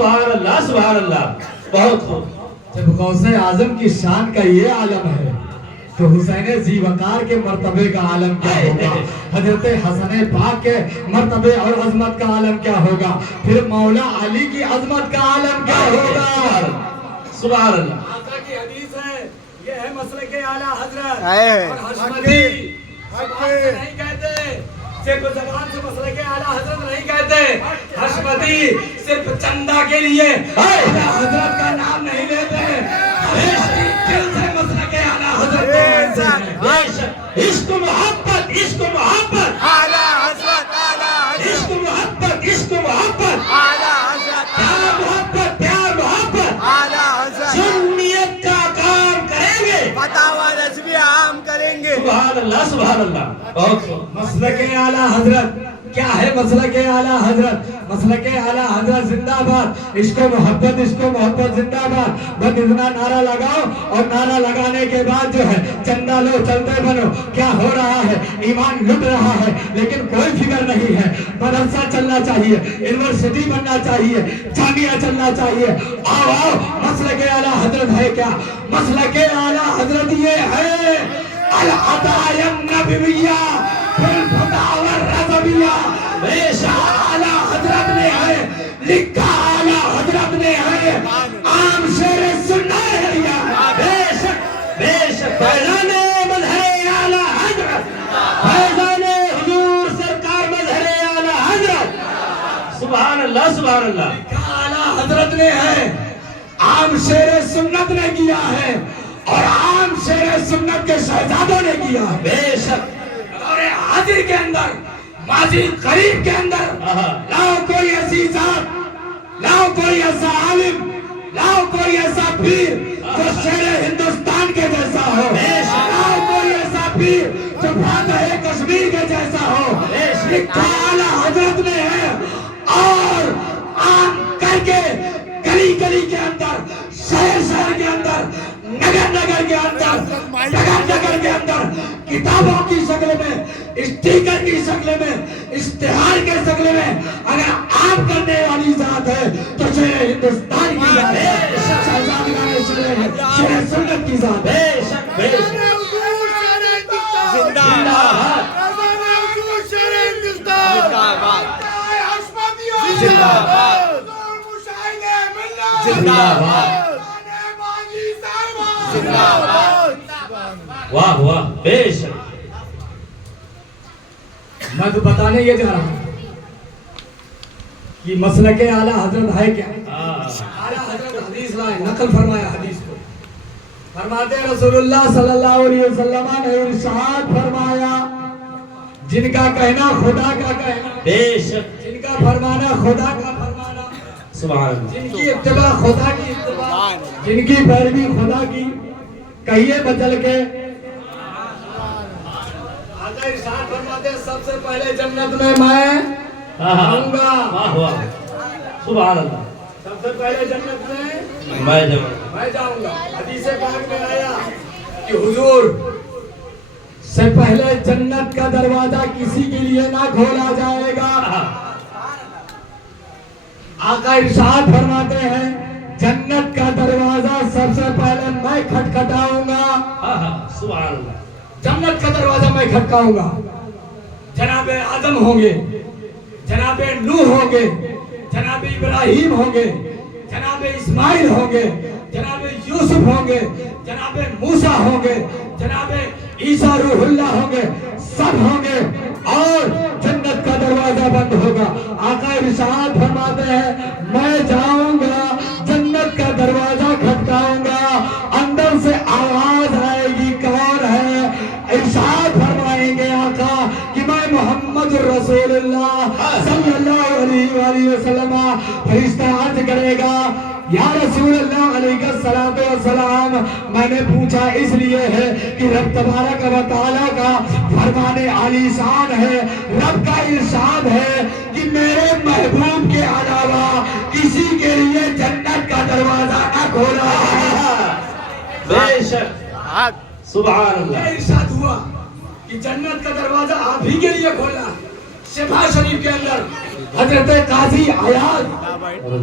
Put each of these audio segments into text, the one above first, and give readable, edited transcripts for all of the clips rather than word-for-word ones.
سبحان اللہ سبحان اللہ، بہت خوب۔ جب غوث اعظم کی شان کا یہ عالم ہے تو حسین ذی وقار کے مرتبے کا عالم کیا ہوگا، حضرت حسن پاک کے مرتبے اور عظمت کا عالم کیا ہوگا، پھر مولا علی کی عظمت کا عالم کیا ہوگا۔ سبحان اللہ۔ آقا کی حدیث ہے، یہ ہے مسلک اعلیٰ حضرت اور حشمتی نہیں کہتے، صرف زبان سے مسلک اعلیٰ حضرت نہیں کہتے، حشمتی صرف چندہ کے لیے اعلیٰ حضرت کا نام نہیں لیتے، دل سے مسلک اعلیٰ حضرت کو مانتے ہیں۔ عشق محبت، عشق محبت، اعلیٰ حضرت عشق محبت، عشق محبت، اعلیٰ حضرت پیار محبت، پیار محبت، اعلیٰ حضرت سنیت کا کام کریں گے، فتاوی رضویہ عام کریں گے۔ سبحان اللہ سبحان اللہ، بہت خوب۔ مسلک اعلیٰ حضرت کیا ہے؟ مسلک اعلیٰ حضرت، مسلک اعلیٰ حضرت زندہ باد، عشق و محبت زندہ باد۔ بس اتنا نعرہ لگاؤ اور نعرہ لگانے کے بعد جو ہے چندہ لو، چلتے بنو۔ کیا ہو رہا ہے؟ ایمان لٹ رہا ہے لیکن کوئی فکر نہیں ہے۔ مدرسہ چلنا چاہیے، یونیورسٹی بننا چاہیے، جامعہ چلنا چاہیے۔ آؤ آؤ، مسلک اعلیٰ حضرت ہے کیا؟ مسلک اعلیٰ حضرت یہ ہے العطایا النبویہ بالفتاوی الرضویہ۔ بے شک اعلیٰ حضرت نے ہے لکھا، اعلیٰ حضرت نے ہے عام شیر سننا ہے۔ بے شک بے شک، فیضان مظہر اعلیٰ حضرت، فیضان حضور سرکار مظہر اعلیٰ حضرت، سبحان اللہ سبحان اللہ۔ اعلیٰ حضرت نے ہے عام شیر سنت نے کیا ہے اور عام شیر سنت کے شہزادوں نے کیا ہے۔ بے شک، اور حاضر کے اندر، ماضی قریب کے اندر لاؤ کوئی ایسی ذات، لاؤ کوئی ایسا عالم، لاؤ کوئی ایسا پیر جو شیر ہندوستان کے جیسا ہو، لاؤ کوئی ایسا پیر جو فاتح کشمیر کے جیسا ہو۔ لکھا اعلیٰ حضرت نے ہے اور عام کر کے گلی گلی کے اندر، شہر شہر کے اندر، نگر نگر کے اندر، نگر نگر کے اندر کتابوں کی شکل میں، اسٹیکر کی شکل میں، اشتہار کے شکل میں اگر عام کرنے والی ذات ہے تو شیر ہندوستان کی ذات ہے، شیر سنت کی ذات ہے۔ بے شک بے شک، زندہ باد، زندہ باد، زندہ باد، زندہ باد۔ واہ واہ، بے شک۔ میں تو بتانے یہ جا رہا ہوں کہ مسلک اعلیٰ حضرت ہے کیا؟ اعلیٰ حضرت حدیث لائے، نقل فرمایا حدیث کو، فرماتے رسول اللہ صلی اللہ علیہ وسلم نے ارشاد فرمایا جن کا کہنا خدا کا کہنا، بے شک، جن کا فرمانا خدا کا فرمانا، سبحان اللہ۔ جن کی اتباع خدا کی اتباع، جن کی پیروی خدا کی، کہیے بچل کے آقا ارشاد فرماتے ہیں سب سے پہلے جنت میں آؤں گا، واہ واہ، سبحان اللہ۔ سب سے پہلے جنت میں میں جاؤں گا۔ حدیث پاک میں آیا کہ حضور سے پہلے جنت کا دروازہ کسی کے لیے نہ کھولا جائے گا۔ آقا ارشاد فرماتے ہیں جنت کا دروازہ سب سے پہلے میں کھٹکھٹاؤں گا، سبحان اللہ۔ جنت کا دروازہ میں کھٹکاؤں گا۔ جناب آدم ہوں گے، جناب نوح ہوں گے، جناب ابراہیم ہوں گے، جناب اسماعیل ہوں گے، جناب یوسف ہوں گے، جناب موسیٰ ہوں گے، جناب عیسیٰ روح اللہ ہوں گے، سب ہوں گے اور جنت کا دروازہ بند ہوگا۔ آقا ارشاد فرماتے ہیں میں جاؤں گا، جنت کا دروازہ کھٹکاؤں گا، اندر سے آواز آئے گی کون ہے؟ ارشاد فرمائیں گے آقا کہ میں محمد رسول اللہ صلی اللہ علیہ وآلہ وسلم۔ فرشتہ عرض کرے گا یا رسول اللہ علیہ الصلوۃ والسلام، میں نے پوچھا اس لیے ہے کہ رب تبارک و تعالیٰ کا فرمان عالی شان ہے، رب کا ارشاد ہے کہ میرے محبوب کے علاوہ کسی کے لیے جنت کا دروازہ نہ کھولا جائے۔ بے شک، سبحان اللہ۔ ارشاد ہوا کہ جنت کا دروازہ آپ ہی کے لیے کھولنا ہے۔ شفا شریف کے اندر حضرت قاضی عیاض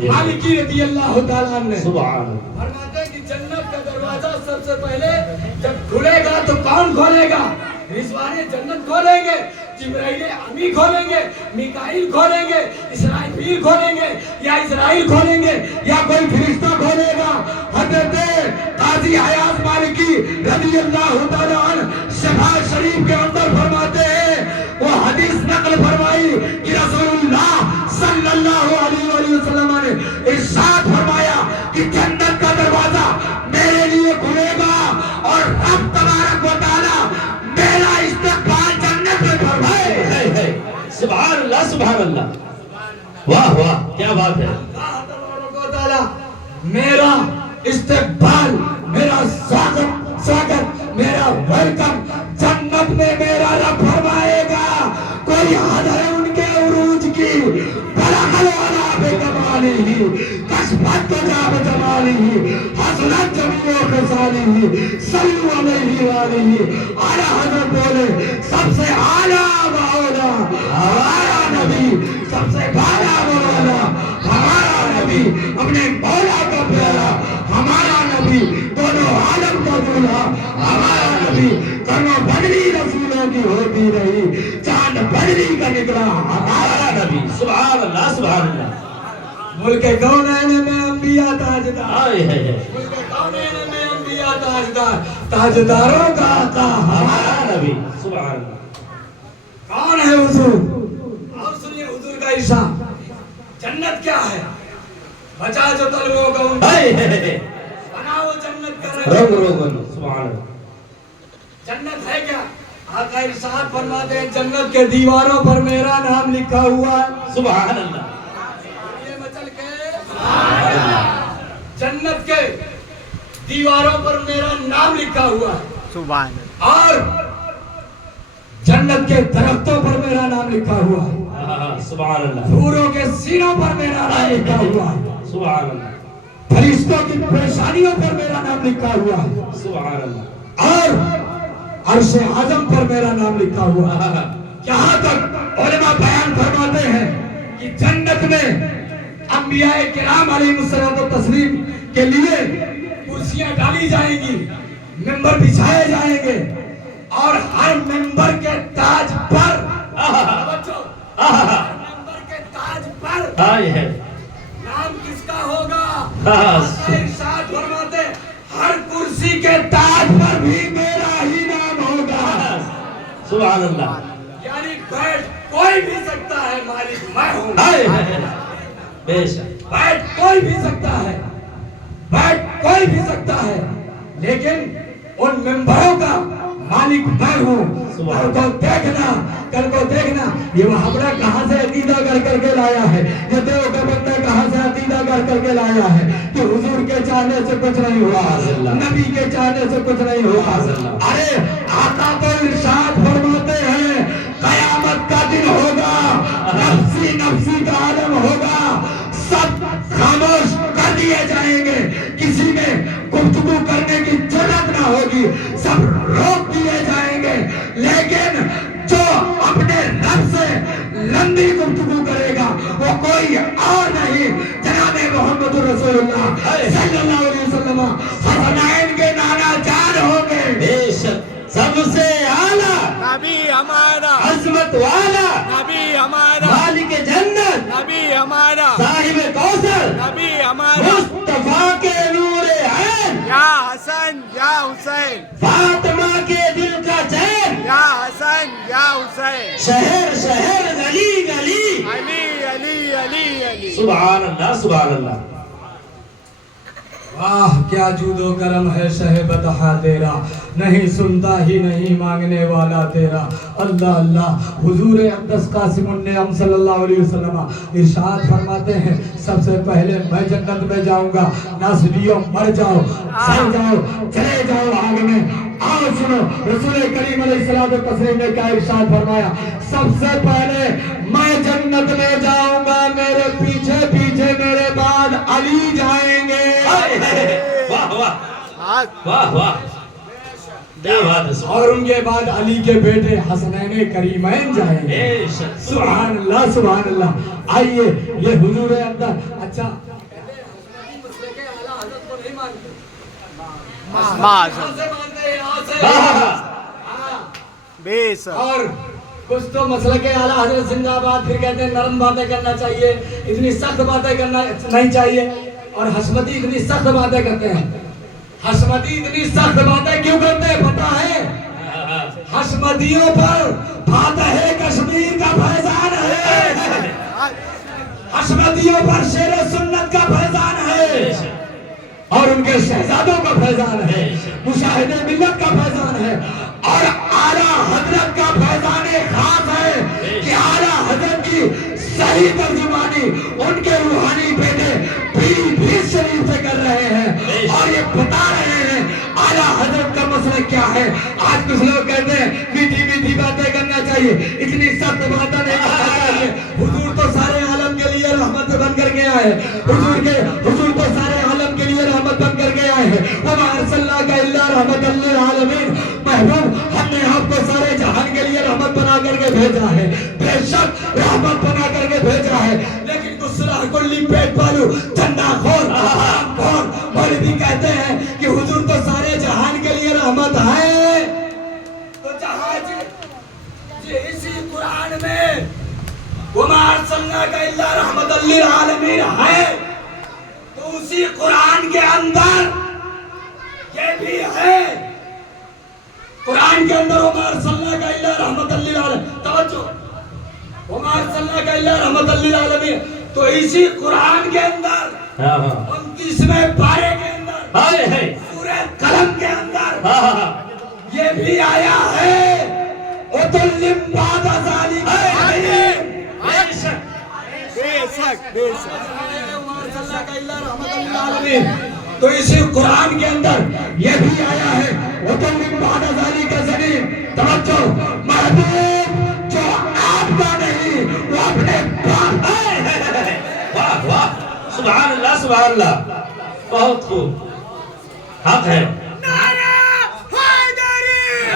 مالکی رضی اللہ تعالیٰ عنہ نے سبحان اللہ فرماتے ہیں کہ جنت کا دروازہ سب سے پہلے جب کھلے گا تو کون کھولے گا؟ رضوان جنت کھولیں گے، جبرائیل امی کھولیں گے، میکائیل کھولیں گے، اسرائیل کھولیں گے، یا اسرائیل کھولیں گے یا کوئی فرشتہ کھولے گا؟ حضرت قاضی عیاض مالکی رضی اللہ تعالیٰ عنہ شفا شریف کے اندر فرماتے ہیں، وہ حدیث نقل فرمائی کہ رسول اللہ صلی اللہ علیہ وآلہ وسلم نے ارشاد فرمایا کہ جنت کا دروازہ میرے لیے کھلے گا اور رب تبارک و تعالیٰ میرا استقبال جنت میں فرمائے۔ سبحان اللہ سبحان اللہ، واہ واہ کیا بات ہے۔ اللہ تبارک و تعالیٰ میرا استقبال، میرا سواگت، میرا ویلکم جنت میں میرا رب فرمائے گا۔ کوئی حد ہے ان کے عروج کی، بلغ العلا بکمالہ، کشفت تجا بجمالہ، حسنت جمیع خصالہ، صلو علیہ وآلہ۔ اعلیٰ حضرت بولے سب سے اعلیٰ و اولیٰ ہمارا نبی، سب سے بالا و اولیٰ ہمارا نبی، اپنے مولا کا پیارا ہمارا نبی، دونوں عالم کا دولہا ہمارا نبی، کرنوں بدری رسولوں کی ہوتی رہی، چاند بدری کا نکلا ہمارا نبی۔ سبحان اللہ سبحان اللہ، ملک کونین میں انبیاء تاجدار، آئے ہے ملک کونین میں انبیاء تاجدار، تاجداروں کا آقا ہمارا نبی۔ سبحان اللہ، کون ہے حضور؟ اور سنیے حضور کا ارشاد، جنت کیا ہے؟ بچا جو طلبوں کا ان بناؤ جنت کا رنگ روغن۔ سبحان اللہ، جنت ہے کیا؟ آقا ارشاد فرماتے ہیں جنت کے دیواروں پر میرا نام لکھا ہوا ہے۔ سبحان اللہ، یہ مچل کے جنت کے دیواروں پر میرا نام لکھا ہوا ہے، اور جنت کے درختوں پر میرا نام لکھا ہوا ہے، سبحان اللہ، حوروں کے سینوں پر میرا نام لکھا ہوا ہے، سبحان اللہ، فرشتوں کی پریشانیوں پر میرا نام لکھا ہوا ہے، سبحان اللہ، اور عرش اعظم پر میرا نام لکھا ہوا ہے۔ یہاں تک علماء بیان فرماتے ہیں کہ جنت میں انبیاء کرام علیہ الصلوۃ والتسلیم کے لیے کرسیاں ڈالی جائیں گی، ممبر بچھائے جائیں گے، اور ہر ممبر کے تاج پر ممبر کے تاج پر آئے ہے نام کس کا ہوگا؟ آقا ارشاد فرماتے ہر کرسی کے تاج پر بھی میرا ہی نام ہوگا۔ سبحان اللہ، یعنی بیٹھ کوئی بھی سکتا ہے، مالک میں ہوں۔ آئے ہے بے شک، بیٹھ کوئی بھی سکتا ہے، بیٹھ کوئی بھی سکتا ہے، لیکن ان ممبروں کا مالک میں ہوں۔ کل کو دیکھنا یہ وہابڑا کہاں سے عقیدہ کر کے لایا ہے، یہ دیو کا بندہ کہاں سے عقیدہ کر کے لایا ہے کہ حضور کے چاہنے سے کچھ نہیں ہوا، نبی کے چاہنے سے کچھ نہیں ہوا۔ ارے آقا تو ارشاد فرماتے ہیں قیامت کا دن ہوگا، نفسی نفسی کا عالم ہوگا، سب خاموش کر دیے جائیں گے، کسی میں گفتگو کرنے کی جرات نہ ہوگی، سب روک دیے جائیں گے، لیکن جو اپنے رب سے لمبی گفتگو کرے گا وہ کوئی اور نہیں، جناب محمد رسول اللہ صلی اللہ علیہ وسلم حسنین کے نانا جان ہوں گے۔ بے شک، سب سے اعلیٰ نبی ہمارا، عظمت والا نبی ہمارا، مالک جنت، نبی ہمارا، صاحب کوثر، نبی ہمارا، مصطفیٰ کے نور عین، یا حسن یا حسین، فاطمہ کے دل کا چین، یا حسن یا حسین، شہر شہر گلی گلی، علی علی علی علی۔ سبحان اللہ سبحان اللہ، واہ کیا جود و کرم ہے شہ بطحا تیرا، نہیں سنتا ہی نہیں مانگنے والا تیرا۔ اللہ اللہ، حضور اقدس قاسم النعم صلی اللہ علیہ وسلم ارشاد فرماتے ہیں سب سے پہلے میں جنت میں جاؤں گا، ناسلیوں مر جاؤ، سر جاؤ، چلے جاؤ آگے میں۔ آؤ سنو رسول کریم علیہ السلام نے کیا ارشاد فرمایا، سب سے پہلے میں جنت میں جاؤں گا، میرے پیچھے پیچھے میرے بعد علی جائیں گے۔ واہ واہ واہ واہ، کیا بات ہے اور ان کے بعد علی کے بیٹے حسنین کریمین جائیں گے. بے شک سبحان اللہ سبحان اللہ. آئیے یہ حضور اندر. اچھا مسلک اعلیٰ حضرت کو نہیں مانتے, معاذ یہاں سے مانتے ہیں, یہاں سے. ہاں بے شک اور کچھ تو مسلک اعلیٰ حضرت زندہ آباد, پھر کہتے ہیں نرم باتیں کرنا چاہیے, اتنی سخت باتیں کرنا نہیں چاہیے. اور حشمتی اتنی سخت باتیں کرتے ہیں. حشمتی اتنی سخت باتیں کیوں کرتے ہیں پتہ ہے؟ حشمتیوں پر فاتح کشمیر کا فیضان ہے, حشمتیوں پر شیر سنت کا فیضان ہے, اور ان کے شہزادوں کا فیضان ہے, مشاہد ملت کا فیضان ہے, اور اعلیٰ حضرت کا فیضان خاص ہے کہ اعلیٰ حضرت کی صحیح ترجمانی ان کے روحانی بیٹے پیر شریف سے کر رہے ہیں, اور یہ بتا رہے ہیں اعلیٰ حضرت کا مسئلہ کیا ہے. آج کچھ لوگ کہتے ہیں میٹھی میٹھی باتیں کرنا چاہیے, اتنی سخت باتیں نہیں کرنا چاہیے. حضور تو سارے عالم کے لیے رحمت بن کر کے آئے, حضور تو سارے عالم کے لیے رحمت بن کر کے آئے ہیں. وما ارسلناک الا رحمۃ للعالمین, محبوب ہم نے آپ کو سارے جہان کے لیے رحمت بنا کر کے بھیجا ہے, بے شک رحمت بنا کر کے بھیجا ہے. لیکن گسرہ کلی پیٹ پالو چندہ خور حرام خور مولوی کہتے ہیں کہ حضور تو سارے جہان کے لیے رحمت ہے. تو جہاں اسی قرآن میں وما ارسلناک الا رحمۃ للعالمین ہے, تو اسی قرآن کے اندر یہ بھی ہے. قرآن کے اندر وما ارسلناک الا رحمۃ للعالمین, توجہ, وما ارسلناک الا رحمۃ للعالمین, تو اسی قرآن کے اندر 29ویں پارے کے اندر سورہ قلم کے اندر یہ بھی آیا ہے اُتلم بعد ذالک علیم. بے شک بے شک وما ارسلناک الا رحمۃ للعالمین, تو اسی قرآن کے اندر یہ بھی آیا ہے وَتَوْمِنْ بَعْدَ ذَلِكَ زَنِيمٌ. توجہ, محبوب جو آپ کا نہیں وہ اپنے باپ. واہ واہ, سبحان اللہ سبحان اللہ, بہت خوب, حق ہے.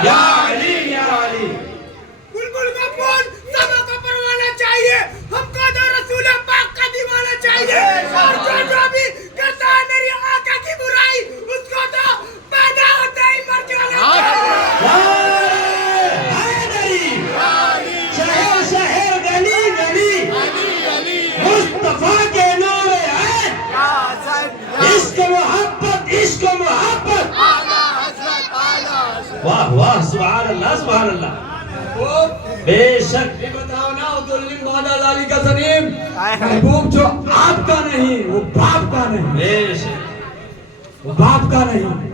یا علی یا علی, بلبل کا پھول سبا کا پروانہ چاہیے, ہم کو تو رسول پاک کا دیوانہ چاہیے, اور جو بھی کرتا ہے میری آقا کی برائی اس کو تو پیدا ہوتا ہی مر جانا چاہیے. شہر شہر گلی گلی مصطفیٰ کے نور عین, عشق محبت عشق محبت. واہ واہ, سبحان اللہ سبحان اللہ, بے شک. بتاؤ نا اُتلم بعد ذالک زنیم, محبوب جو آپ کا نہیں وہ باپ کا نہیں, بے شک, وہ باپ کا نہیں.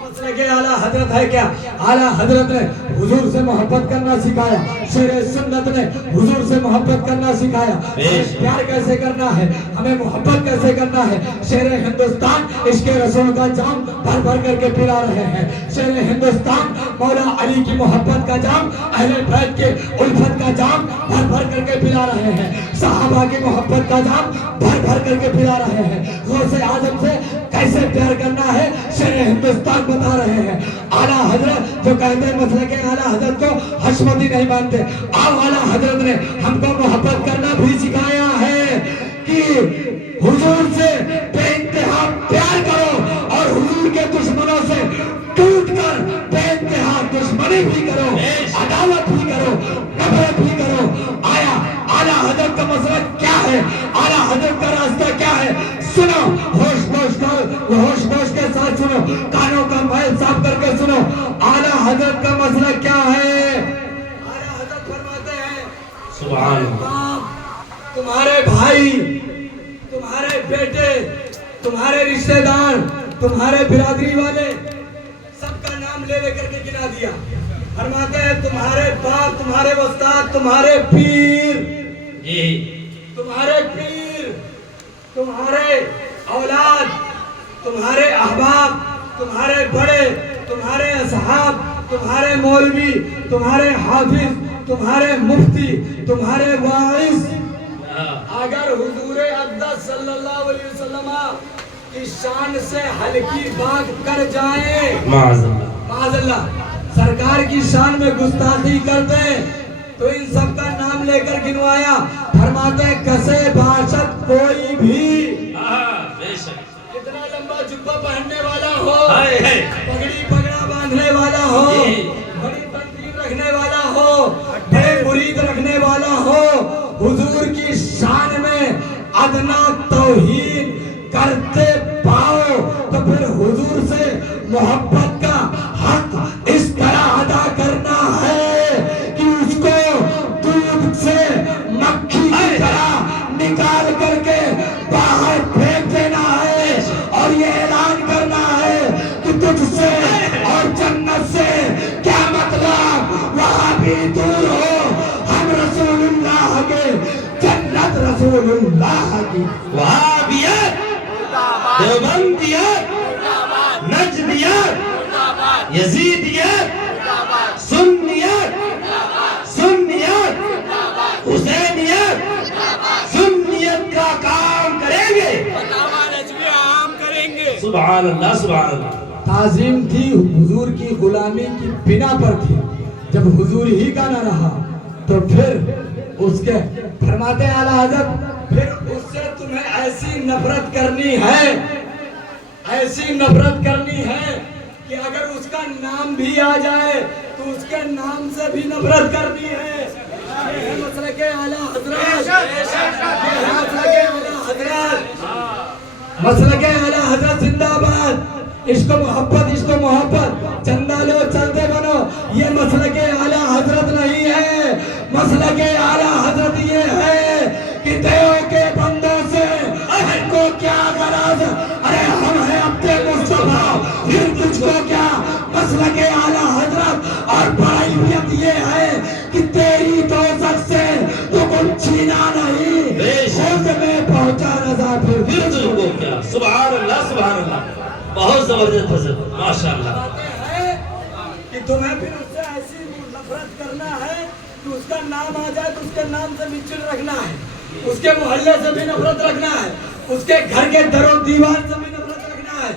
مسئلہ کہ اعلیٰ حضرت ہے کیا؟ اعلیٰ حضرت نے حضور سے محبت کرنا سکھایا, شیر سنت نے حضور سے محبت کرنا سکھایا, پیار کیسے کرنا ہے, ہمیں محبت کیسے کرنا ہے. شیر ہندوستان عشق رسول کا جام بھر بھر کر کے پلا رہے ہیں. شیر ہندوستان مولا علی کی محبت کا جام, اہل بیت کے الفت کا جام بھر بھر کر کے پلا رہے ہیں. صحابہ کی محبت کا جام بھر بھر کر کے پلا رہے ہیں. غوث اعظم سے کیسے پیار کرنا ہے شیر ہندوستان بتا رہے ہیں. اعلیٰ حضرت جو کہتے ہیں مسلک اعلیٰ حضرت کو حشمتی نہیں مانتے, اعلیٰ حضرت نے ہم کو محبت کرنا بھی سکھایا ہے کہ حضور سے بے انتہا پیار کرو, اور حضور کے دشمنوں سے ٹوٹ کر بے انتہا دشمنی بھی کرو, عداوت بھی کرو, نفرت بھی کرو. آیا اعلیٰ حضرت کا مسئلہ کیا ہے, اعلیٰ حضرت کا راستہ کیا ہے؟ سنو, ہوش ہوش کے ساتھ سنو, کانوں کا محل صاف کر کے سنو. اعلیٰ حضرت کا مسئلہ کیا ہے؟ اعلیٰ حضرت فرماتے ہیں سبحان اللہ, تمہارے بھائی, تمہارے بیٹے, تمہارے رشتہ دار, تمہارے برادری والے سب کا نام لے لے کر کے گنا دیا. فرماتے ہیں تمہارے باپ, تمہارے استاد, تمہارے پیر, تمہارے پیر, تمہارے اولاد, تمہارے احباب, تمہارے بڑے, تمہارے اصحاب, تمہارے مولوی, تمہارے حافظ, تمہارے مفتی, تمہارے واعظ, اگر حضور اقدس صلی اللہ علیہ وسلم کی شان سے ہلکی بات کر جائیں، معاذ اللہ، معاذ اللہ، سرکار کی شان میں گستاخی کر دیں تو ان سب کا نام لے کر گنوایا، فرماتے کسے باشد کوئی بھی، بے شک، کتنا لمبا جبہ پہننے والا ہو، ہائے ہائے، پگڑی پگڑا باندھنے والا ہو، بڑی تنظیم رکھنے والا ہو، بڑے مرید رکھنے والا ہو، حضور کی شان میں ادنا توہین کرتے پاؤ تو پھر حضور سے محبت کا حق اس طرح ادا کرنا ہے کہ اس کو دودھ سے مکھی کی طرح نکال کر کے باہر پھینک دینا ہے اور یہ اعلان کرنا ہے کہ تجھ سے اور جنت سے کیا مطلب، وہاں بھی دور ہو، ہم رسول اللہ کے، جنت رسول اللہ کی، وہابیت، دیوبندیت، نجدیت، یزیدیت، سنیت، حسینیت، سنیت کا کام کریں گے، سبحان اللہ، سبحان اللہ، تعظیم تھی حضور کی غلامی کی بنا پر تھی، جب حضور ہی کا نہ رہا تو پھر اس کے فرماتے اعلیٰ حضرت پھر اس سے تمہیں ایسی نفرت کرنی ہے، ایسی نفرت کرنی ہے کہ اگر اس کا نام بھی آ جائے تو اس کے نام سے بھی نفرت کرنی ہے، یہ ہے مسلک اعلیٰ حضرت، یہ ہے مسلک اعلیٰ حضرت، مسلک اعلیٰ حضرت زندہ باد، عشق و محبت، چندہ لو چلتے بنو، یہ مسلک اعلیٰ حضرت نہیں ہے، مسلک اعلیٰ حضرت یہ ہے کہ دیو کے بندوں سے ہم کو کیا غرض، ارے ہم ہیں اپنے مصطفیٰ، پھر تجھ کو کیا، مسلک اعلیٰ حضرت اور بڑائیت یہ ہے کہ تیری دوزخ سے تو کچھ چھینا نہیں، خود میں پہنچا رضا پھر تجھ کو کیا، سبحان اللہ، سبحان اللہ، بہت زبردست حضرت، ماشاءاللہ، کہ تمہیں پھر اس سے ایسی نفرت کرنا ہے کہ اس کا نام آ جائے تو اس کے نام سے مچل رکھنا ہے، اس کے محلے سے بھی نفرت رکھنا ہے، اس کے گھر کے در و دیوار سے بھی نفرت رکھنا ہے،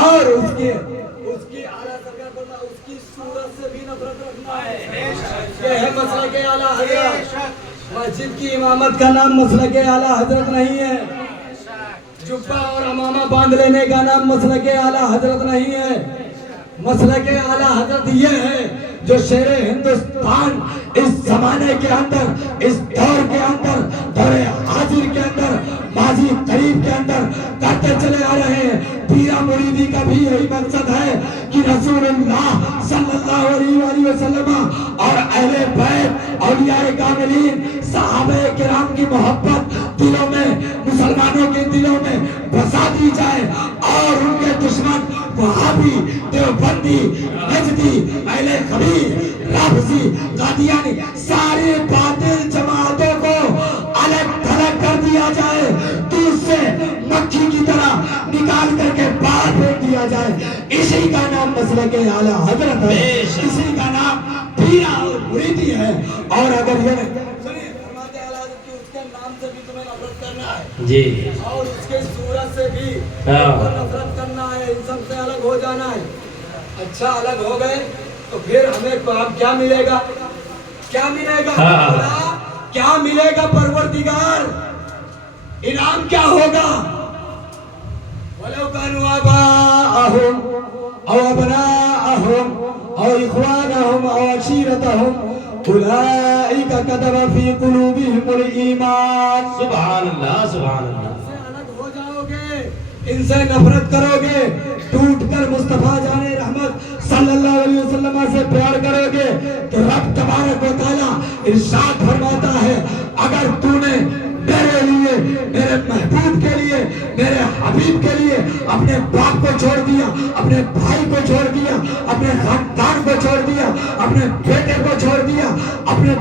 اور اس کی اعلیٰ سرکار بولنا اس کی صورت سے بھی نفرت رکھنا ہے، یہ ہے مسلک اعلیٰ حضرت، مسجد کی امامت کا نام مسلک اعلیٰ حضرت نہیں ہے، جبہ اور امامہ باندھ لینے کا نام مسلک اعلیٰ حضرت نہیں ہے، مسلک اعلیٰ حضرت یہ ہے جو شیر ہندوستان اس زمانے کے اندر، اس دور کے اندر، دور حاضر کے اندر، ماضی قریب کے اندر کرتے چلے آ رہے ہیں، پیرا مریدی کا بھی یہی مقصد ہے کہ رسول اللہ صلی اللہ علیہ وآلہ وسلم اور اہل بیت، اولیاء کاملین، صحابہ کرام کی محبت دلوں میں، مسلمانوں کے دلوں میں بسا دی جائے، اور ان کے دشمن وہابی، دیوبندی، نجدی، اہل خبیر، رافضی، قادیانی، ساری باطل جماعتوں کو الگ تھلگ کر دیا جائے، دور سے مکھی کی طرح نکال کر کے باہر پھینک دیا جائے، اسی کا نام مسلک اعلیٰ حضرت ہے، اسی کا نام پیرا اور مریدی ہے، اور اگر یہ سنیے فرماتے اعلیٰ حضرت کی اس کے نام سے بھی تمہیں نفرت کرنا ہے جی، اور اس کے صورت سے بھی نفرت کرنا ہے، ان سب سے الگ ہو جانا ہے، اچھا الگ ہو گئے تو پھر ہمیں اب کیا ملے گا، کیا ملے گا، کیا ملے گا پروردگار، انعام کیا ہوگا، وَلَوْ كَانُوا آبَاءَهُمْ أَوْ أَبْنَاءَهُمْ أَوْ إِخْوَانَهُمْ أَوْ عَشِيرَتَهُمْ أُولَئِكَ كَتَبَ فِي قُلُوبِهِمُ الْإِيمَانَ، سبحان اللہ، سبحان اللہ، ان سے الگ ہو جاؤ گے، ان سے نفرت کرو گے، ٹوٹ کر مصطفیٰ جان رحمت صلی اللہ علیہ وسلم سے پیار کرو گے تو رب تبارک و تعالیٰ ارشاد فرماتا ہے اگر تو نے میرے لیے، میرے محبوب کے لیے، میرے حبیب کے لیے اپنے باپ کو چھوڑ دیا، اپنے بھائی کو چھوڑ دیا، اپنے خاندان کو چھوڑ دیا، اپنے بیٹے کو چھوڑ دیا، اپنے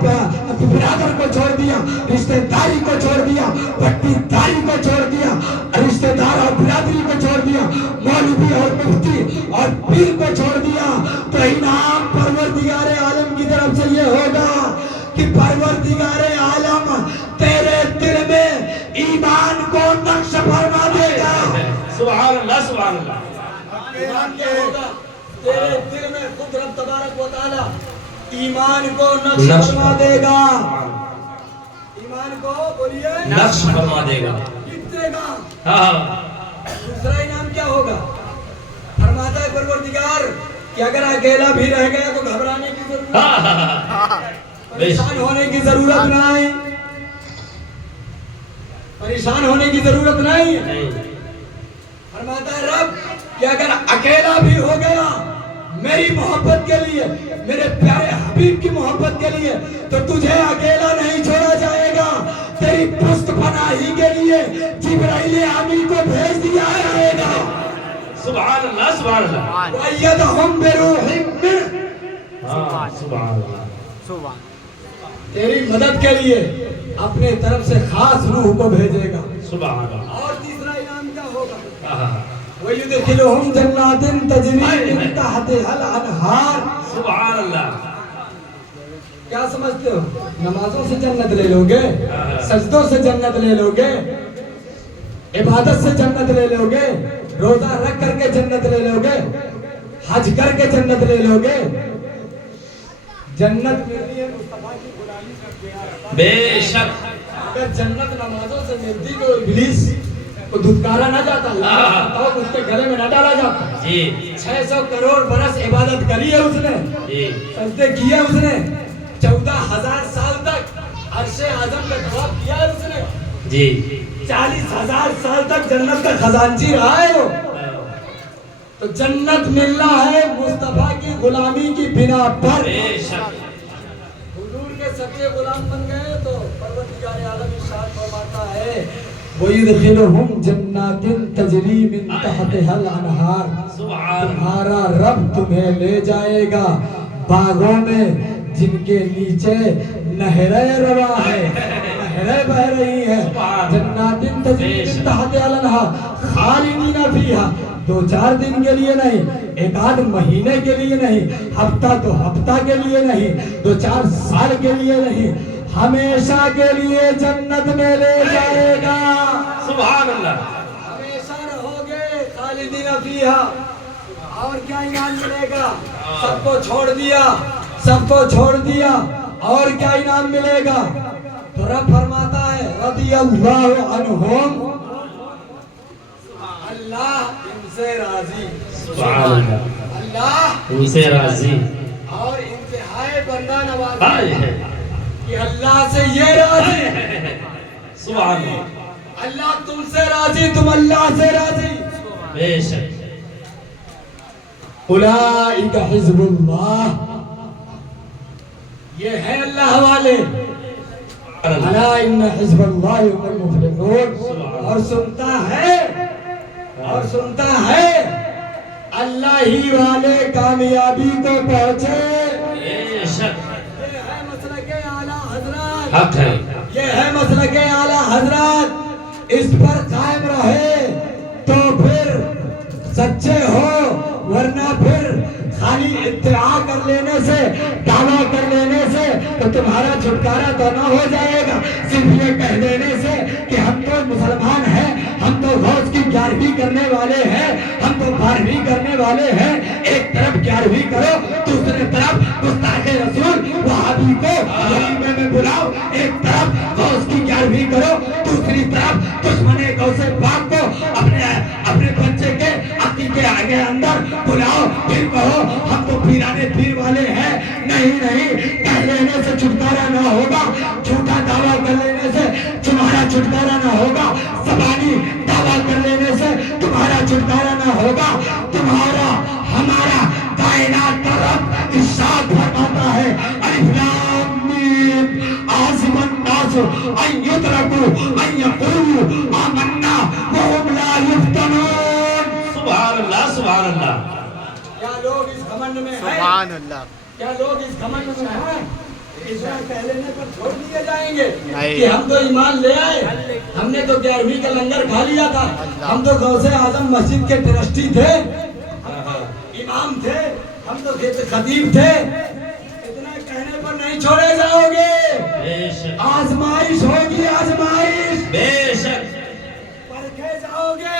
برادر کو چھوڑ دیا، رشتہ داری کو چھوڑ دیا، پٹی داری کو چھوڑ دیا، رشتہ دار اور برادری کو چھوڑ دیا، مولوی اور مفتی اور پیر کو چھوڑ دیا، تو انعام پروردگار عالم کی طرف سے یہ ہوگا کہ پروردگار عالم تیرے دل میں ایمان کو نقش فرما دے گا، اللہ سبحان اللہ ایمان کیا ہوگا؟ تیرے دل میں خود رب تبارک و تعالی ایمان کو نقش فرما دے گا. ایمان کو بولیے نقش فرما دے گا. لکھ دے گا. ہاں دوسرا انعام کیا ہوگا؟ فرماتا ہے پروردگار کہ اگر اکیلا بھی رہ گیا تو گھبرانے کی ضرورت پریشان ہونے کی ضرورت نہیں. پریشان ہونے کی ضرورت نہیں. فرماتا ہے رب کہ اگر اکیلا بھی ہو گیا میری محبت کے لیے, میرے پیارے حبیب کی محبت کے لیے, تو تجھے اکیلا نہیں چھوڑا جائے گا. تیری پشت پناہی کے لیے جبرائیل امین کو بھیج دیا جائے گا. سبحان اللہ سبحان اللہ. وَأَيَّدَهُمْ بِرُوحٍ مِّنْهُ. ہاں سبحان اللہ. تیری مدد کے لیے اپنے طرف سے خاص روح کو بھیجے گا. سبحان اللہ. اور تیسرا انعام کیا ہوگا؟ ہاں وَيُدْخِلُهُمْ جَنَّاتٍ تَجْرِي مِن تَحْتِهَا الْأَنْهَارُ. سبحان اللہ. کیا سمجھتے ہو؟ نمازوں سے جنت لے لوگے, سجدوں سے جنت لے لوگے, عبادت سے جنت لے لوگے, روزہ رکھ کر کے جنت لے لوگے, حج کر کے جنت لے لوگے. جنت ملتی ہے مصطفیٰ کی غلامی کر کے. بے شک اگر جنت نمازوں سے ملتی تو ابلیس کو دھتکارا نہ جاتا, اس کے گلے میں نہ ڈالا جاتا. جی 600 کروڑ برس عبادت کری ہے اس نے, جی سجدے کیے اس نے, 14,000 سال تک عرش اعظم کا طواف کیا ہے اس نے, جی 40,000 سال تک جنت کا خزانچی رہا ہے وہ. تو جنت ملنا ہے مصطفیٰ کی غلامی کی بنا پر. بے شک حضور کے سچے غلام بن گئے تو پروردگار عالم ارشاد فرماتا ہے وَيُدْخِلُهُمْ جَنَّاتٍ تَجْرِي مِن تَحْتِهَا الْأَنْهَارُ. سبحان تمہارا رب تمہیں لے جائے گا باغوں میں جن کے نیچے نہریں روا ہے, نہریں بہ رہی ہیں. جنات تجری من تحتها الانہار خالدین فیہا. 2-4 دن کے لیے نہیں, 1-8 مہینے کے لیے نہیں, ہفتہ تو ہفتہ کے لیے نہیں, 2-4 سال کے لیے نہیں, ہمیشہ کے لیے جنت میں لے جائے گا. سبحان اللہ. ہمیشہ رہو گے خالدین فیہا. اور کیا انعام ملے گا؟ سب کو چھوڑ دیا, سب کو چھوڑ دیا, اور کیا انعام ملے گا؟ تو رب فرماتا ہے رضی اللہ عنہم, اللہ ان سے راضی. سبحان اللہ. اللہ ان سے راضی. اور انتہائی بندہ نوازی ہائے کہ اللہ سے یہ راضی, سبحان اللہ. اللہ تم سے راضی, تم اللہ سے راضی. بے شک اولئک حزب اللہ, یہ ہے اللہ والے. الا ان حزب اللہ هم المفلحون. اور سنتا ہے اللہ ہی والے کامیابی کو پہنچے. بے شک یہ ہے مسلک اعلیٰ حضرات, حق ہے. یہ ہے مسلک اعلیٰ حضرات. اس پر قائم رہے تو پھر سچے ہو, ورنہ پھر خالی ادعا کر لینے سے, دعویٰ کر لینے سے تو تمہارا چھٹکارا تو نہ ہو جائے گا. صرف یہ کہہ دینے سے کہ ہم تو مسلمان ہیں, ہم تو غوث کی 11ویں کرنے والے ہیں, ہم تو 12ویں کرنے والے ہیں. ایک طرف 11ویں کرو, دوسرے طرف گستاخ رسول وہابی کو غریبے میں بلاؤ. ایک طرف غوث کی 11ویں کرو, دوسری طرف دشمن غوث پاک کو اپنے بچے کے عقیدے کے آگے اندر بلاؤ. پھر کہو ہم تو پیرانے پیر والے ہیں. نہیں, کہہ لینے سے چھٹکارا نہ ہوگا, جھوٹا دعویٰ کر لینے سے تمہارا چھٹکارا نہ ہوگا, زبانی دعویٰ کر لینے سے تمہارا چھٹکارا نہ ہوگا. تمہارا ہمارا کائنات کا رب ارشاد فرماتا ہے الف لام میم احسب الناس ان یترکوا ان یقولوا آمنا وهم لا یفتنون. سبحان اللہ سبحان اللہ. کیا لوگ اس گھمنڈ میں ہیں؟ سبحان اللہ. کیا لوگ اس گھمنڈ میں ہیں؟ اسلام کہہ لینے پر چھوڑ دیے جائیں گے نہیں. کہ ہم تو ایمان لے آئے, ہم نے تو 11ویں کا لنگر کھا لیا تھا, ہم تو غوث اعظم مسجد کے ٹرسٹی تھے, امام تھے, ہم تو خطیب تھے. اتنا کہنے پر نہیں چھوڑے جاؤ گے. بے شک آزمائش ہوگی, آزمائش بے شک. پرکھے جاؤ گے,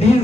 3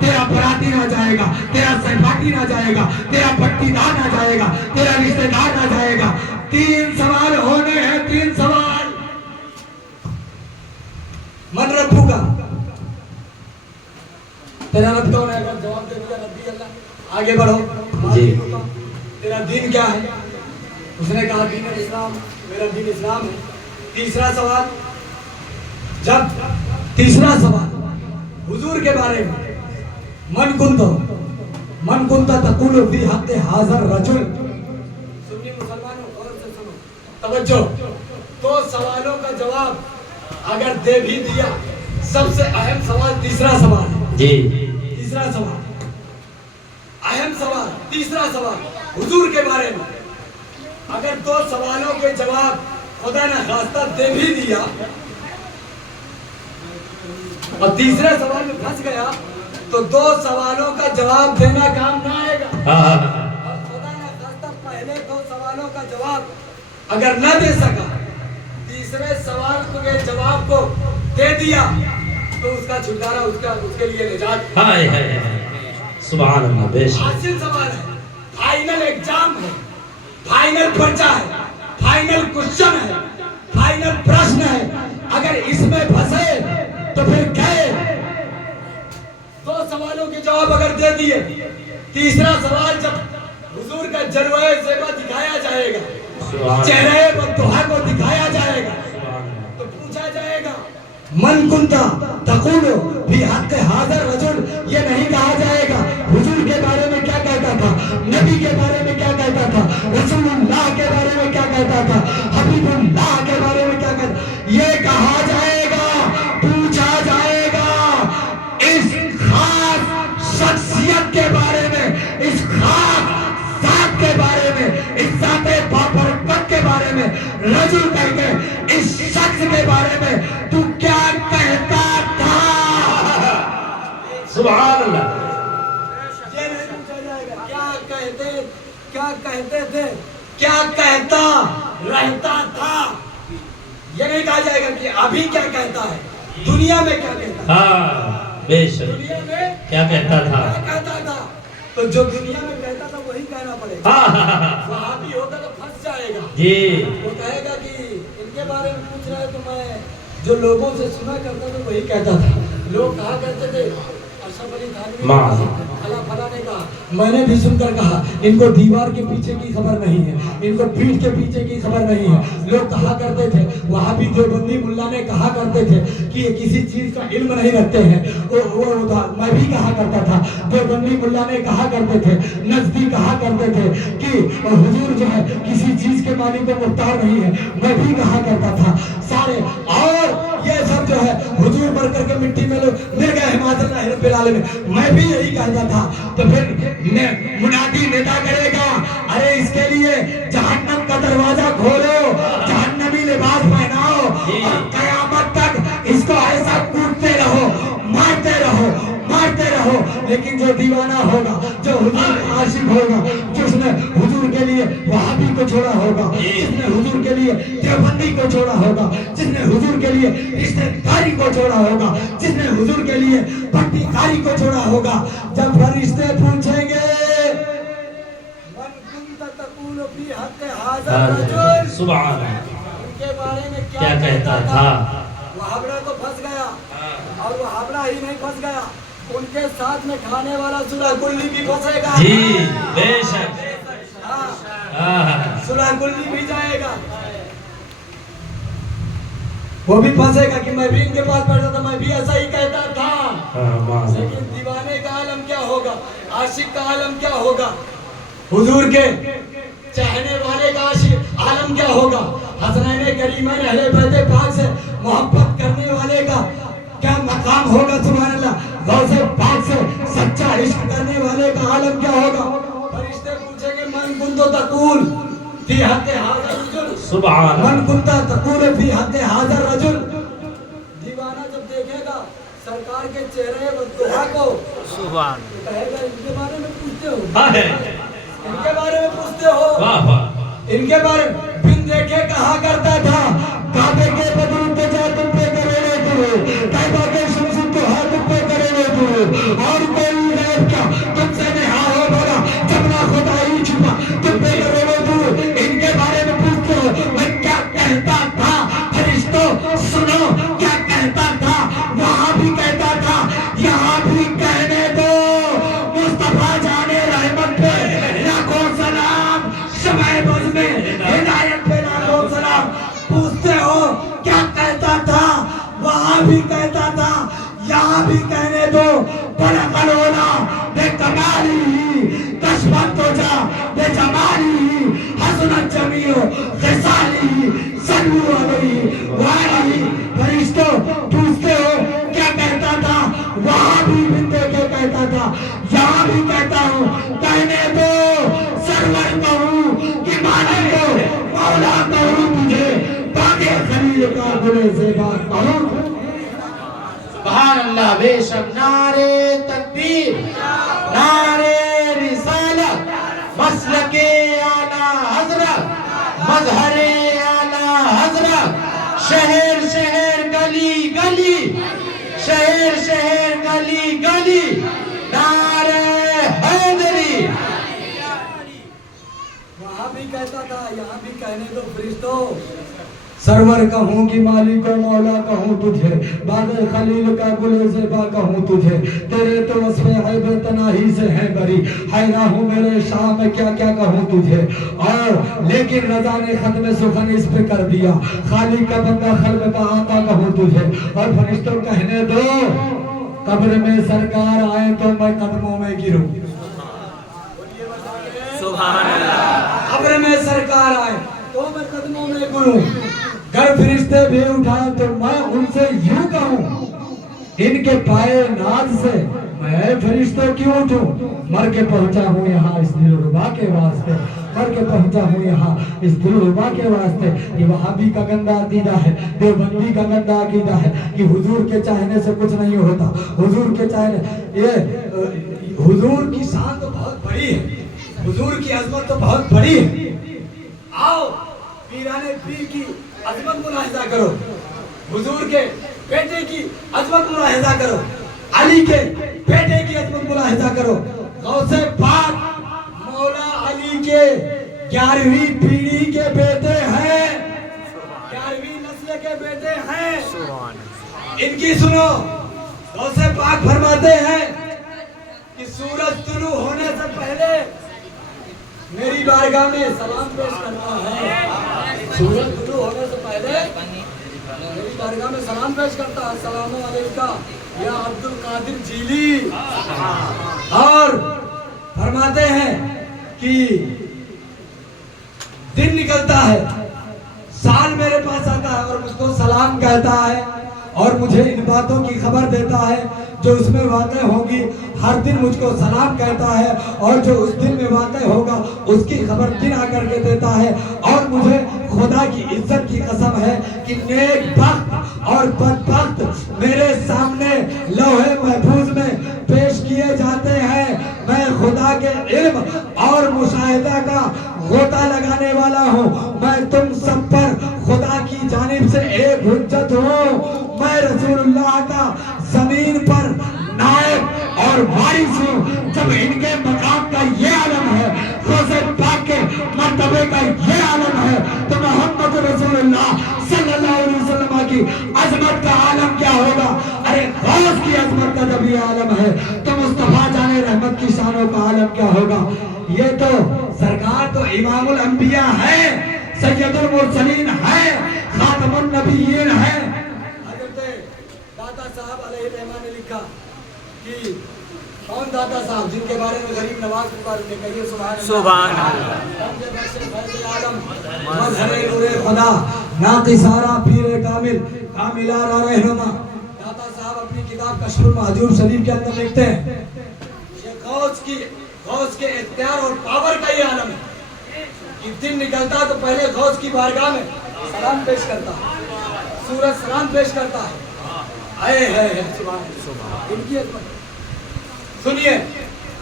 تیرا براتی نہ جائے گا, تیرا سہپاٹی نہ جائے گا, تیرا پٹی دار نہ جائے گا, تیرا رشتہ دار نہ جائے گا. 3 سوال ہونے ہیں, 3 سوال. من ربو کا, تیرا رب کون ہے؟ اگر جواب دے دیا ربی اللہ, آگے بڑھو. جی. تیرا دین کیا ہے؟ اس نے کہا دین اسلام, میرا دین اسلام ہے. تیسرا سوال, جب تیسرا سوال حضور کے بارے میں, من کنت تقول فی حق حاضر رجل. سنی مسلمانوں غور سے سنو, توجہ. 2 سوالوں کا جواب اگر دے بھی دیا, سب سے اہم سوال تیسرا سوال ہے. جی. تیسرا سوال اہم سوال, تیسرا سوال حضور کے بارے میں اگر 2 سوالوں کے جواب خدا نہ خواستہ دے بھی دیا اور تیسرے سوال میں پھنس گیا تو 2 سوالوں کا جواب دینا کام نہ آئے گا. اور خدا نہ خواستہ پہلے 2 سوالوں کا جواب اگر نہ دے سکا, تیسرے سوال کے جواب کو دے دیا تو اس کا چھٹکارا, اس کے لیے نجات. ہائے ہائے سبحان اللہ. بے شک حاصل سوال ہے, فائنل ایگزام ہے, فائنل پرچہ ہے, فائنل کوشچن ہے, فائنل پرشن ہے. اگر اس میں پھنسے تو پھر گئے. 2 سوالوں کے جواب اگر دے دیے, تیسرا سوال جب حضور کا جلوہ زیبا دکھایا جائے گا, چہرے بددعا کو دکھایا جائے گا, تو پوچھا جائے گا من کنت تقول فی حق حاضر رجل. یہ نہیں کہا جائے گا حضور کے بارے میں کیا کہتا تھا, نبی کے بارے میں کیا کہتا تھا, رسول اللہ کے بارے میں کیا کہتا تھا, حبیب اللہ کے بارے میں کیا کہتا تھا. یہ کہا جائے گا, پوچھا جائے گا اس خاص شخصیت کے بارے میں, اس خاص ذات کے بارے میں, اس ذات بابرکت کے بارے میں, رجل کہہ کے اس شخص کے بارے میں تو کیا کہتا تھا. سبحان اللہ. یہ نہیں پوچھا جائے گا کیا کہتے تھے, کیا کہتا رہتا تھا. یہ نہیں کہا جائے گا کہ ابھی کیا کہتا ہے, دنیا میں کیا کہتا ہے. ہاں بے شک. دنیا میں کیا کہتا تھا, کیا کہتا تھا, تو جو دنیا میں کہتا تھا وہی کہنا پڑے گا. صحابی ہوگا تو پھنس جائے گا. جی. وہ کہے گا کہ ان کے بارے میں پوچھ رہا ہے تو میں جو لوگوں سے سنا کرتا تھا وہی کہتا تھا. لوگ کہا کرتے تھے اشرف علی تھانوی نے کہا, فلاں نے کہا, میں نے بھی سن کر کہا ان کو دیوار کے پیچھے کی خبر نہیں ہے, ان کو پیٹھ کے پیچھے کی خبر نہیں ہے. لوگ کہا کرتے تھے, وہاں بھی دیوبندی ملا نے کہا کرتے تھے کہ یہ کسی چیز کا علم نہیں رکھتے ہیں. میں بھی کہا کرتا تھا, دیوبندی ملا نے کہا کرتے تھے, نزدی کہا کرتے تھے کہ حضور جو ہے کسی چیز کے معنی کو مختار نہیں ہے. میں بھی کہا کرتا تھا سارے, اور یہ سب جو ہے حضور بڑھ کر کے مٹی میں مل گئے ہمات اللہ رب العالمین. میں بھی یہی کہتا تھا. تو پھر منادی ندا کرے گا, ارے اس کے لیے جہنم کا دروازہ کھولو, جہنمی لباس پہناؤ, اور قیامت تک اس کو ایسا کوٹتے رہو, مارتے رہو, مارتے رہو. لیکن جو دیوانہ ہوگا, جو حضور کا عاشق ہوگا, جس نے حضور کے لیے وہابی کو چھوڑا ہوگا, جس نے حضور کے لیے دیوبندی کو چھوڑا ہوگا, جس نے حضور کے لیے رشتہ داری کو چھوڑا ہوگا, جس نے حضور کے لیے پٹی کاری کو چھوڑا ہوگا, جب فرشتے پوچھیں گے من کنت تقول فی حق حاضر رجل, سبحان اللہ, ان کے بارے میں کیا کہتا تھا. وہابڑا تو پھنس گیا, اور وہابڑا ہی نہیں پھنس گیا, ان کے ساتھ میں کھانے والا سورہ گلی بھی پھنسے گا. جی بے شک. سورہ گلی بھی جائے گا, وہ بھی پھنسے گا کہ میں بھی ان کے پاس بیٹھا تھا, میں بھی ایسا ہی کہتا تھا. لیکن دیوانے کا عالم کیا ہوگا, عاشق کا عالم کیا ہوگا, حضور کے چاہنے والے کا عالم کیا ہوگا, حسنین کریمین اہل بیت پاک سے محبت کرنے والے کا کیا مقام ہوگا. سبحان اللہ. غوث پاک سے سچا عشق کرنے والے کا عالم کیا ہوگا. فرشتے پوچھیں گے من کنت تقول فی حق حاضر رجل, سبحان من کنت تقول فی حق حاضر رجل. دیوانہ جب دیکھے گا سرکار کے چہرے بددعا کو, سبحان کہے گا ان کے بارے میں پوچھتے ہو, اللہ. ان کے بارے میں پوچھتے ہو, واہ واہ. ان کے بارے بن دیکھے کہا کرتا تھا کعبے کے بدر پہ جا تم پہ کرے تو, کعبہ کے شمس تو ہاتھ پہ کرے تو, وہاں بھی کہنے دو بلغ العلا بکمالہ کشفت تجا بجمالہ حسنت جمیع خصالہ صلو علیہ وآلہ. فرشتوں پوچھتے ہو کیا کہتا تھا؟ وہاں بھی بندے کے کہتا تھا، یہاں بھی کہتا ہوں، کہنے دو سرور کہوں کہ مالک کو مولا کہوں تجھے، باقی خلیل کا گلے زیبا کہوں. سبحان اللہ. بے شک نعرے تکبیر، نعرے رسالت، مسلک اعلیٰ حضرت، مظہر اعلیٰ حضرت، شہر شہر گلی گلی، شہر شہر گلی گلی، نعرہ حیدری. وہاں بھی کہتا تھا، یہاں بھی کہنے دو فرشتوں، سرور کہوں کہ مالک و مولا کہوں تجھے، باغ خلیل کا گل زیبا کہوں تجھے، تیرے تو وصف عیب تناہی سے ہے بری، حیران ہوں میرے شاہ میں کیا کیا کہوں تجھے. اور لیکن رضا نے ختم سخن اس پہ کر دیا، خالق کا بندہ خلق کا آقا کہوں تجھے. اور فرشتوں کہنے دو قبر میں سرکار آئے تو میں قدموں میں گروں. سبحان اللہ. قبر میں سرکار آئے تو میں قدموں میں گروں. گر فرشتے بھی اٹھائے تو میں ان سے یوں کہوں، ان کے پائے ناز سے میں فرشتوں کیوں اٹھوں. مر کے پہنچا ہوں یہاں اس دلربا کے واسطے، مر کے پہنچا ہوں یہاں اس دلربا کے واسطے. یہ وہابی کا گندا عقیدہ ہے، دیوبندی کا گندا عقیدہ ہے کہ حضور کے چاہنے سے کچھ نہیں ہوتا. حضور کے چاہنے، یہ حضور کی شان تو بہت بڑی ہے، حضور کی عظمت تو بہت بڑی ہے. آؤ پیران پیر کی عظمت ملاحظہ کرو، حضور کے بیٹے کی عظمت ملاحظہ کرو، علی کے بیٹے کی عظمت ملاحظہ کرو. غوث پاک مولا علی کے 11ویں پیڑھی کے بیٹے ہیں، 11ویں نسل کے بیٹے ہیں. ان کی سنو، غوث پاک فرماتے ہیں کہ سورج طلوع ہونے سے پہلے میری بارگاہ میں سلام پیش کرنا ہے. سورج طلوع ہونے سے پہلے میری بارگاہ میں سلام پیش کرتا ہے، السلام علیکم یا عبد القادر جیلی. اور فرماتے ہیں کہ دن نکلتا ہے، سال میرے پاس آتا ہے اور مجھ کو سلام کہتا ہے اور مجھے ان باتوں کی خبر دیتا ہے جو اس میں واقع ہوگی. ہر دن مجھ کو سلام کہتا ہے اور جو اس دن میں واقع ہوگا اس کی خبر دن آ کر کے دیتا ہے. اور مجھے خدا کی عزت کی قسم ہے کہ نیک بخت اور بدبخت میرے سامنے لوح محفوظ میں پیش کیے جاتے ہیں. میں خدا کے علم اور مشاہدہ کا غوطہ لگانے والا ہوں. میں تم سب پر خدا کی جانب سے ایک حجت ہوں. میں رسول اللہ کا زمین پر نائب اور وارث ہوں. جب ان کے مقام کا یہ عالم ہے، غوث پاک کے مرتبے کا یہ عالم ہے، تو محمد رسول اللہ صلی اللہ علیہ وسلم کی عظمت کا عالم کیا ہوگا؟ ارے غوث کی عظمت کا جب یہ عالم ہے تو مصطفیٰ جان رحمت کی شانوں کا عالم کیا ہوگا؟ یہ تو سرکار تو امام الانبیاء ہے، سید المرسلین ہے، خاتم النبیین ہے. حضرت داتا صاحب علیہ الرحمہ نے لکھا کہ کون داتا صاحب جن کے بارے میں غریب نواز پکار نے کہی سبحان اللہ. مظہر نور خدا ناقصارہ پیر کامل کاملارہ رہنما. داتا صاحب اپنی کتاب کشف المحجوب شریف کے اندر لکھتے ہیں یہ غوث کے اختیار اور پاور کا یہ عالم ہے کہ دن نکلتا تو پہلے غوث کی بارگاہ میں سلام پیش کرتا ہے، سورج سلام پیش کرتا ہے. ان کی سنیے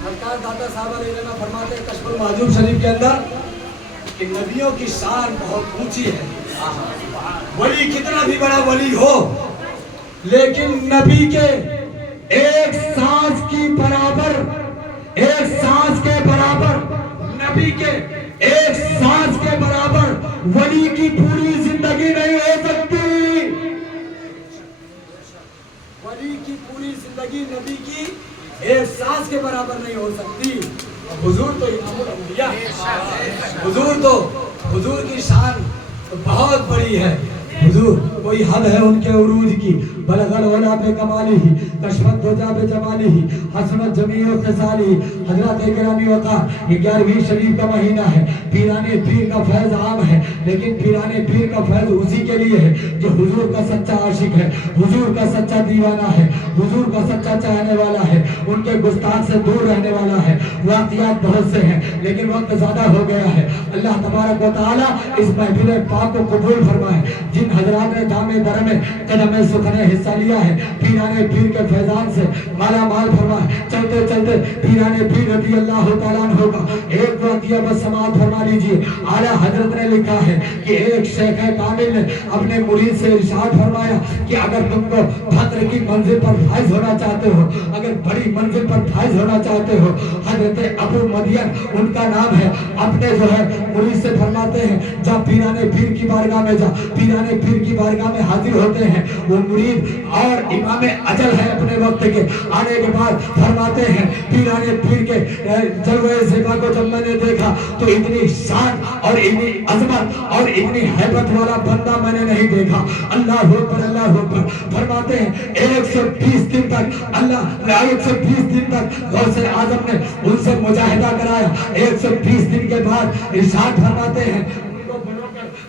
سرکار داتا صاحب علیہ السلام فرماتے ہیں کشف المحجوب شریف کے اندر کہ نبیوں کی شان بہت اونچی ہے. ولی کتنا بھی بڑا ولی ہو لیکن نبی کے ایک سانس کی برابر، ایک سانس کے برابر، نبی کے ایک سانس کے برابر ولی کی پوری زندگی نہیں ہو سکتی. ولی کی پوری زندگی نبی کی ایک سانس کے برابر نہیں ہو سکتی. حضور تو امام الانبیاء، حضور کی شان بہت بڑی ہے. حضور کوئی حد ہے ان کے عروج کی، بلغل ولا بے کمالی ہی، کشفت دجا بے جمالی ہی، حسنت جمیع و خصالی. حضرات گرامی وقار، یہ 11ویں شریف کا مہینہ ہے، پیرانے پیر کا فیض عام ہے، لیکن پیرانے پیر کا فیض اسی کے لیے ہے جو حضور کا سچا عاشق ہے، حضور کا سچا دیوانہ ہے، حضور کا سچا چاہنے والا ہے، ان کے گستاخ سے دور رہنے والا ہے. واقعات بہت سے ہیں لیکن وقت زیادہ ہو گیا ہے. اللہ تبارک و تعالی اس محفل پاک کو قبول فرمائے. جن حضرات نے دام در میں قدم سخن حصہ لیا ہے، پیرانے پیر کے فیضان سے مالا مال فرمائے. چلتے چلتے پیرانے پیر رضی اللہ تعالیٰ عنہ کا ایک واقعہ بس سماعت فرما لیجئے. اعلیٰ حضرت نے لکھا ہے کہ ایک شیخ کامل نے اپنے مرید سے ارشاد فرمایا کہ اگر تم کو فقر کی منزل پر فائز ہونا چاہتے ہو، اگر بڑی منزل پر فائز ہونا چاہتے ہو، حضرت ابو مدین ان کا نام ہے، اپنے جو ہے مرید سے فرماتے ہیں جا پیرانے پیر کی بارگاہ میں جا. پیرانے پیر کی بارگاہ میں حاضر ہوتے ہیں. وہ مرید اور امام اجل ہے اپنے وقت کے، آنے کے بعد فرماتے ہیں پیرانے پیر کے جلوے زیبا کو جب میں نے دیکھا تو اتنی شان اور اتنی عظمت اور اتنی ہیبت والا بندہ میں نے نہیں دیکھا. اللہ اکبر اللہ اکبر. فرماتے ہیں 120 دن تک اللہ 120 دن تک غوث اعظم نے ان سے مجاہدہ کرایا. 120 دن کے بعد ارشاد فرماتے ہیں،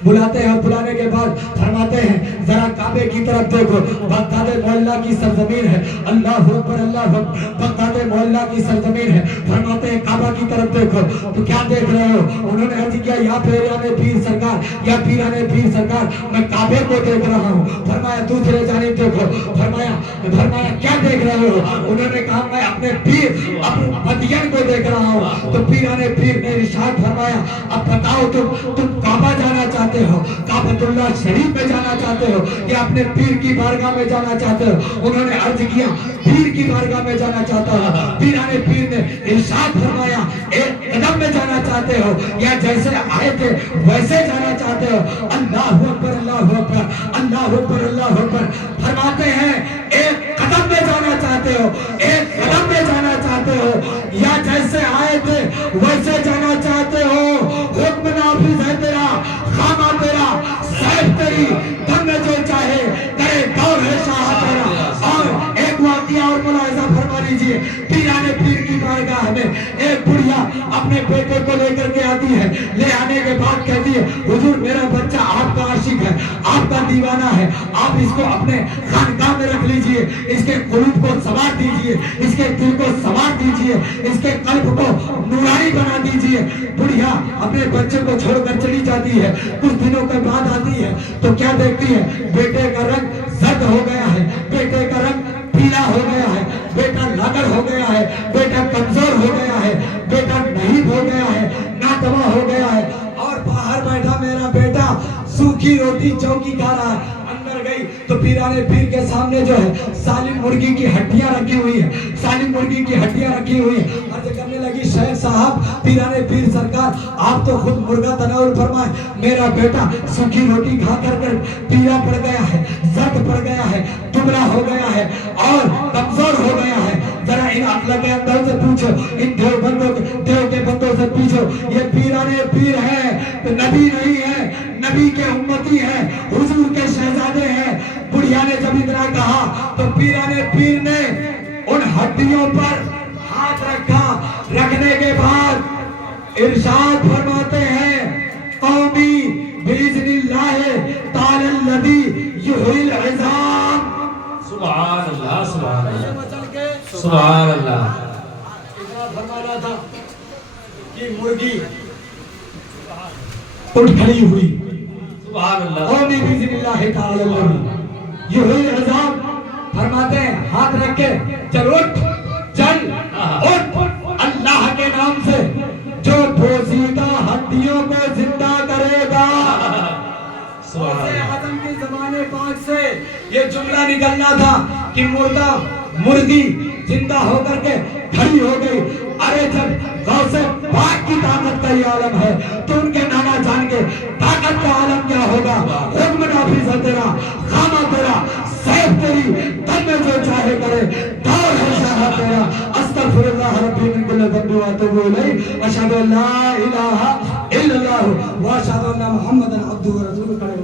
بلاتے ہیں، بلانے کے بعد فرماتے ہیں ذرا کعبے کی طرف دیکھو، بغداد معلیٰ کی سرزمین ہے. اللہ اکبر اللہ اکبر. بغداد معلیٰ کی سرزمین ہے. فرماتے ہیں کعبہ کی طرف دیکھو تو کیا دیکھ رہے ہو؟ انہوں نے عرض کیا یا پیرانے پیر سرکار، یا پیرانے پیر سرکار میں کعبے کو دیکھ رہا ہوں. فرمایا دوسرے جانب دیکھو. فرمایا کیا دیکھ رہے ہو؟ انہوں نے کہا میں اپنے پیر ابو مدین کو دیکھ رہا ہوں. تو پیرانے پیر نے ارشاد فرمایا اب بتاؤ تم کعبہ جانا چاہتے ہو، کعبۃ اللہ شریف میں جانا چاہتے ہو یا اپنے پیر کی بارگاہ میں جانا چاہتے ہو؟ انہوں نے عرض کیا پیر کی بارگاہ میں جانا چاہتا ہوں. پیرانے پیر نے ارشاد فرمایا ایک قدم میں جانا چاہتے ہو یا جیسے آئے تھے ویسے جانا چاہتے ہو؟ اللہ اکبر اللہ اکبر اللہ اکبر اللہ اکبر. فرماتے ہیں ایک قدم میں جانا چاہتے ہو، ایک قدم میں جانا چاہتے ہو یا جیسے آئے تھے ویسے جانا چاہتے ہو؟ حکم نافذ ہے تیرا، خامہ تیرا، سیف تیری، دم میں جو چاہے کرے، دور ہے شاہ تیرا. اور ایک واقعہ اور ملاحظہ فرما لیجئے. پیرانے پیر کی بارگاہ میں ایک بڑھیا اپنے بیٹے کو لے کر کے آتی ہے. لے آنے کے بعد کہتی ہے حضور میرا بچہ آپ کا عاشق ہے، آپ کا دیوانہ ہے، آپ اس کو اپنے خانقاہ میں رکھ لیجئے، اس کے قلوب کو سنوار دیجئے، اس کے دل کو سنوار دیجئے، اس کے قلب کو نورانی بنا دیجئے. بڑھیا اپنے بچے کو چھوڑ کر چلی جاتی ہے. کچھ دنوں کے بعد آتی ہے تو کیا دیکھتی ہے؟ بیٹے کا رنگ زرد ہو گیا ہے، بیٹے کا رنگ پیلا ہو گیا ہے، بیٹا لاغر ہو گیا ہے، بیٹا کمزور ہو گیا ہے، بیٹا نحیف ہو گیا ہے، ناتواں ہو گیا ہے. اور باہر بیٹھا میرا بیٹا سوکھی روٹی چوکی کھا رہا ہے. اندر گئی تو پیرانے پیر کے سامنے جو ہے سالم مرغی کی ہڈیاں رکھی ہوئی ہیں، سالم مرغی کی ہڈیاں رکھی ہوئی ہیں. عرض کرنے لگی شیخ صاحب پیرانے پیر سرکار آپ تو خود مرغا تناول فرمائے، میرا بیٹا سوکھی روٹی کھا کر پیلا پڑ گیا ہے، زرد پڑ گیا ہے، دبلا ہو گیا ہے اور کمزور ہو گیا ہے. ذرا ان عقل کے اندر سے پوچھو، ان دیو کے بندوں سے پوچھو، یہ پیرانے پیر ہے تو نبی نہیں ہے، نبی کے امتی ہے، حضور کے شہزادے ہیں. بڑھیا نے جب اتنا کہا تو پیرانے پیر نے ان ہڈیوں پر ہاتھ رکھا. رکھنے کے بعد ارشاد فرماتے ہیں قومی بِإِذْنِ اللَّهِ تَعَالَى الَّذِي يُحْيِي الْعِظَامَ. سبحان اللہ سبحان اللہ سبحان اللہ. فرمانا تھا کہ مرغی اٹھ کھڑی ہوئی. سبحان اللہ. قومی بِإِذْنِ اللَّهِ تَعَالَى الَّذِي يُحْيِي الْعِظَامَ. فرماتے ہیں ہاتھ رکھ کے چل اٹھ، چل اٹھ اللہ کے نام سے جو بوسیدہ ہڈیوں کو زندہ کرے گا. آدم کے زمانے پاک سے یہ جملہ نکلنا تھا کہ مردہ مرغی زندہ ہو کر کے کھڑی ہو گئی. ارے جب غوث پاک کی طاقت کا یہ عالم ہے تو ان کے نانا جان کے طاقت کا عالم کیا ہوگا. حکم نافذ ہے تیرا، خامہ تیرا، سیف تیری، دم میں جو چاہے کرے، دور ہے شاہ تیرا. استغفر اللہ ربی من کل ذنب واتوب الیہ. اشہد ان لا الہ الا اللہ واشہد ان محمدا عبدہ ورسولہ.